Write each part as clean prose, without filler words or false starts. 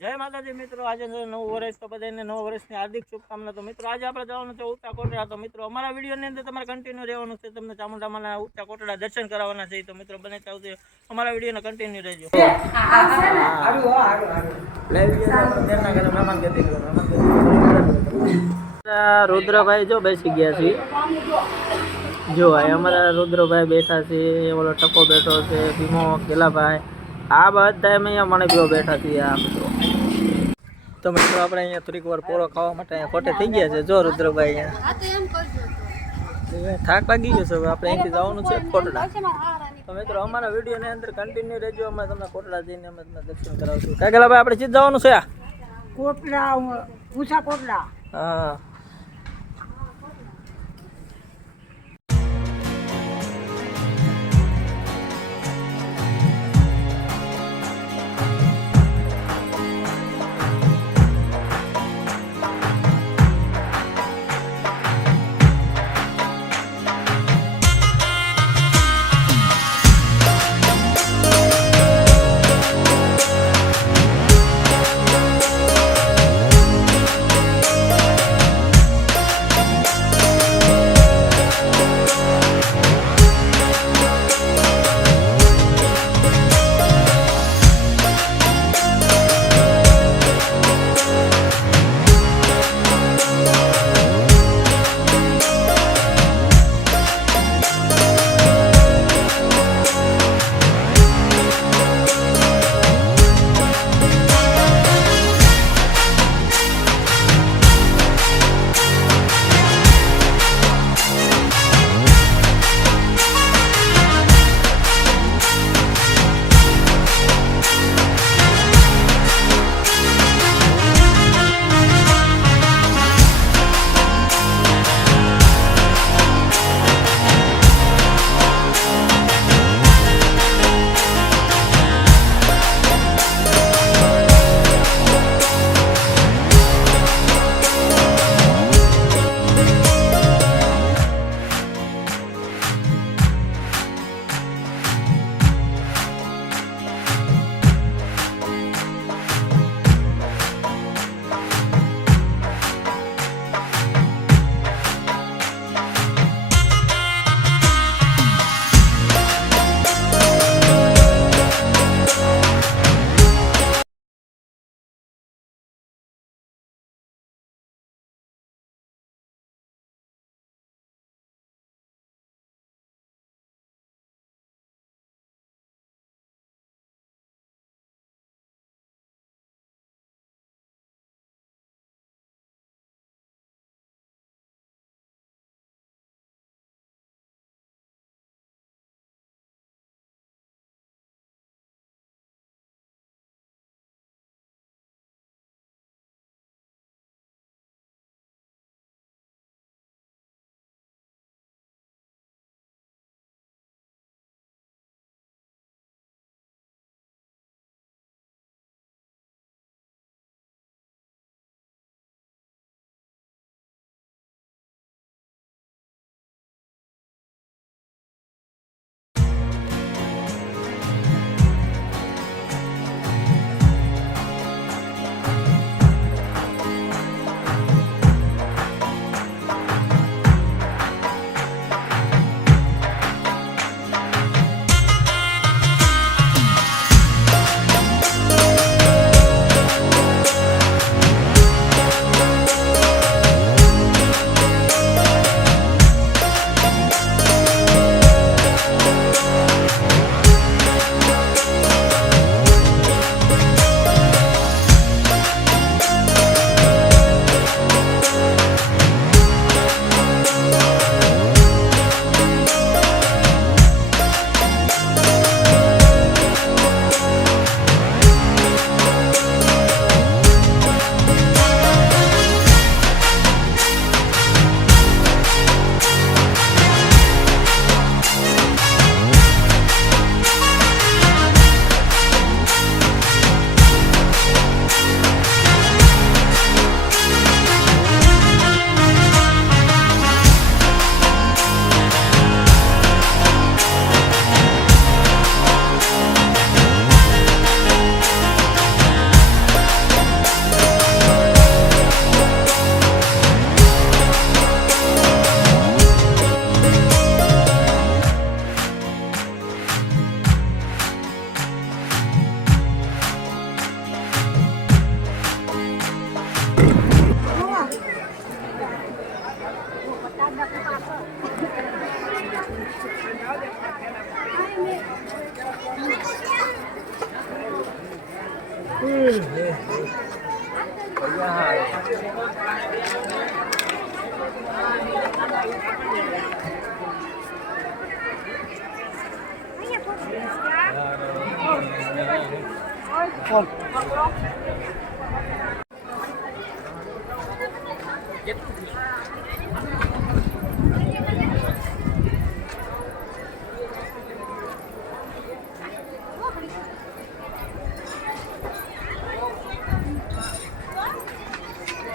જય માતાજી મિત્રો, આજે નવું વર્ષ તો બધાને નવા વર્ષની હાર્દિક શુભકામના। તો મિત્રો આજે આપણે જવાનું છે ઊંચા કોટડા। તો મિત્રો અમારા વિડીયોની અંદર તમારે કન્ટિન્યુ રહેવાનું છે, તમને ચામુંડામાના ઊંચા કોટડા દર્શન કરાવવાના છે। તો મિત્રો બને ત્યાં સુધી અમારા વિડીયોને કન્ટિન્યુ રહેજો। રુદ્રભાઈ જો બેસી ગયા છે, જો અમારા રુદ્રભાઈ બેઠા છે, ઓલો ટકો બેઠો છે, ભીમો ગેલાભાઈ, આ બધા અમે અહીંયા મને પીવો બેઠા છીએ। આ મિત્રો તો મિત્રો આપણે અહીંયા થોડીક વાર પોરો ખાવા માટે અહીંયા કોટે થઈ ગયા છે। જો રુદ્રભાઈ અહીંયા થાક લાગી ગયો છે, હવે આપણે અહીંથી જવાનું છે કોટડા। તો મિત્રો અમારા વિડીયોની અંદર કન્ટિન્યુ રહેજો, અમે તમને કોટડા જઈને અમે તમને દર્શન કરાવશું। ક્યાં ગેલાભાઈ આપણે ચીજ જવાનું છે કોટડા, ઊંચા કોટડા। હા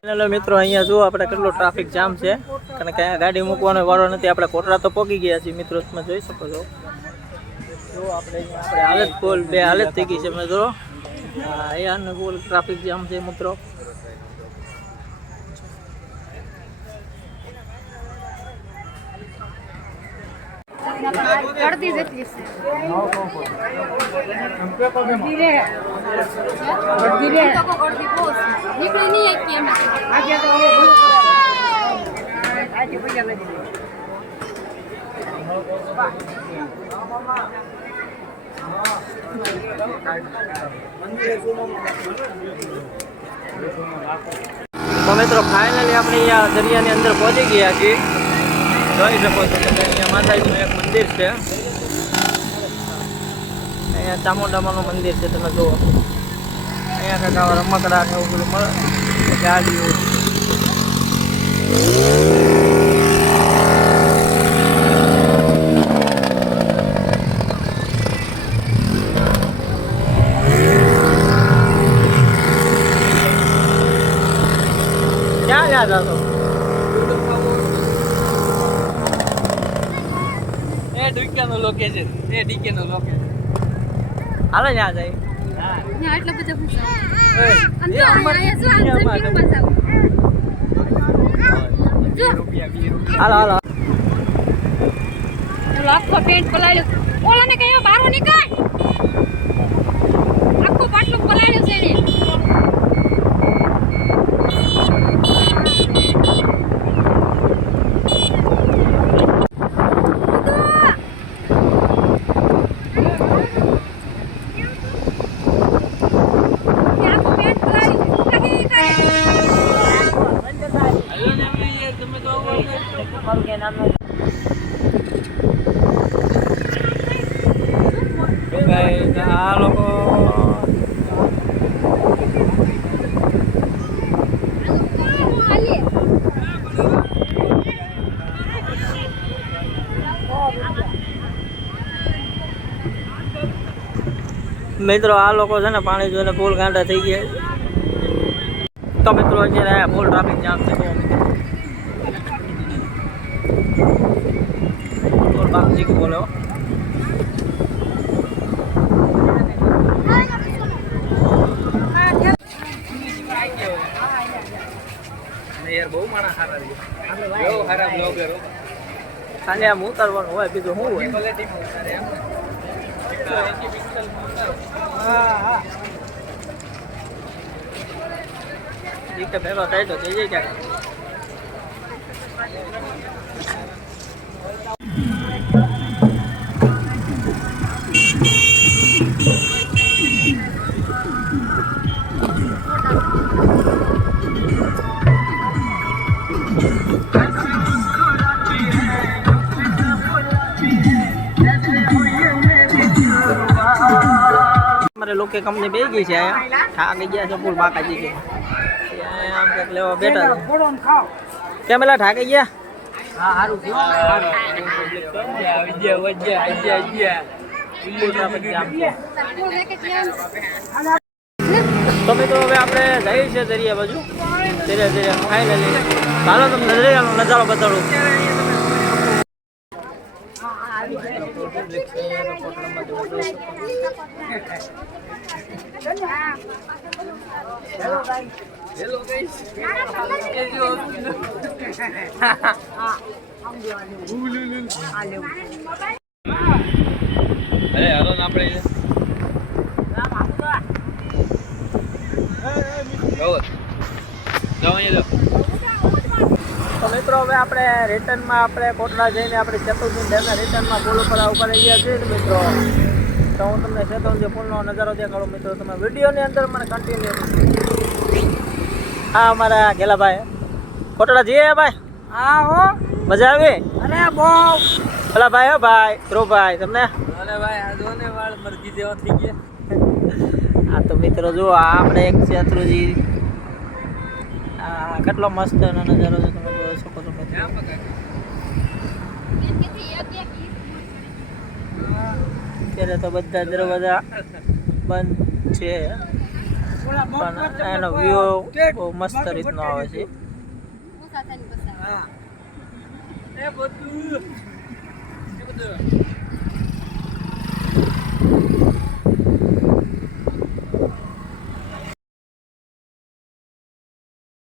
હેલો મિત્રો, અહીંયા જુઓ આપણે કેટલો ટ્રાફિક જામ છે, કારણ કે અહીંયા ગાડી મૂકવાનો વારો નથી. આપણે કોટડા તો પહોંચી ગયા છીએ મિત્રો, તમે જોઈ શકો છો. જો આપણે અહીંયા હાલત ફૂલ, બે હાલત થઈ ગઈ છે મિત્રો. અહીંયા ફૂલ ટ્રાફિક જામ છે મિત્રો. અડધી જેટલી તો મિત્રો ફાઇનલી આપણે અહીંયા દરિયાની અંદર પહોંચી ગયા છીએ. જોઈ શકો છો કે અહીંયા માતાજીનું એક મંદિર છે. અહીંયા ચામુંડામાનું મંદિર છે, તમે જુઓ. અહીંયા કંઈક આવા રમકડા ને એવું બધું મળે, ગાડીઓ. ક્યાં ગયા હતા તો? ડીકેનું લોકેશન, એ ડીકેનું લોકેશન. હાલે ત્યાં જાય. અહીંયા એટલા બધા પૂછા હાલો હાલો. આખો પેન્ટ પલાળ્યો, ઓલાને કઈ બારો નીકળ, આખો પાટલું પલાળ્યું છે એને. આ લોકો મિત્રો, આ લોકો છે ને પાણી જોઈને ફૂલ ગાંડા થઈ ગયા. તો મિત્રો અત્યારે ફૂલ ટ્રાફિક જામ છે. ફૂલ બાપજી બોલો. યાર બહુ માણા સારા રહ્યો, બહુ સારા બ્લોગરો. ખાલી આમ ઉતારવાનું હોય, બીજું શું હોય. ક્વોલિટીમાં ઉતારે એમ. 180 પિક્સલમાં ઉતારો. દીકરા ભેગો થાય તો થઈ જાય ક્યાંક. અમારે લોકો કંપની બે ગઈ છે. અહીંયા ઠાકી ગયા છે ફૂલ બાકાજી કે આમ કંઈક લેવા બેઠા છે. કેમ પેલા ઠાકી ગયા? તો મિત્રો હવે આપણે જઈએ છીએ દરિયા બાજુ. ધીરે ધીરે ફાઇનલી ચાલો તમને દરિયાનો નજારો બતાડું. Hello guys. અરે હાલો ને આપણે તો મિત્રો હવે આપણે રિટર્નમાં આપણે કોટડા જઈને આપણે ચતુર્થી ડેમના રિટર્નમાં પુલ ઉપર ઉભા રહી ગયા છીએ મિત્રો. તો હું તમને શેત્રુંજી પુલનો નજારો દેખાડું મિત્રો. તમે વિડીયોની અંદર મને કન્ટિન્યુ. હા અમારા ગેલાભાઈ કોટડા જઈએ ભાઈ. હા હો મજા આવી? અરે બહુ ભલા ભાઈ હો ભાઈ ધ્રુવભાઈ તમને. અરે ભાઈ આ જો ને વાળ મરજી જેવા થઈ ગયા. હા તો મિત્રો જુઓ આ આપણે એક શેત્રુંજી. આ કેટલો મસ્ત એનો નજારો છે તમે જોઈ શકો છો મિત્રો. અત્યારે તો બધા દરવાજા બંધ છે પણ એનો વ્યૂ બહુ મસ્ત રીતનો આવે છે. એ બધું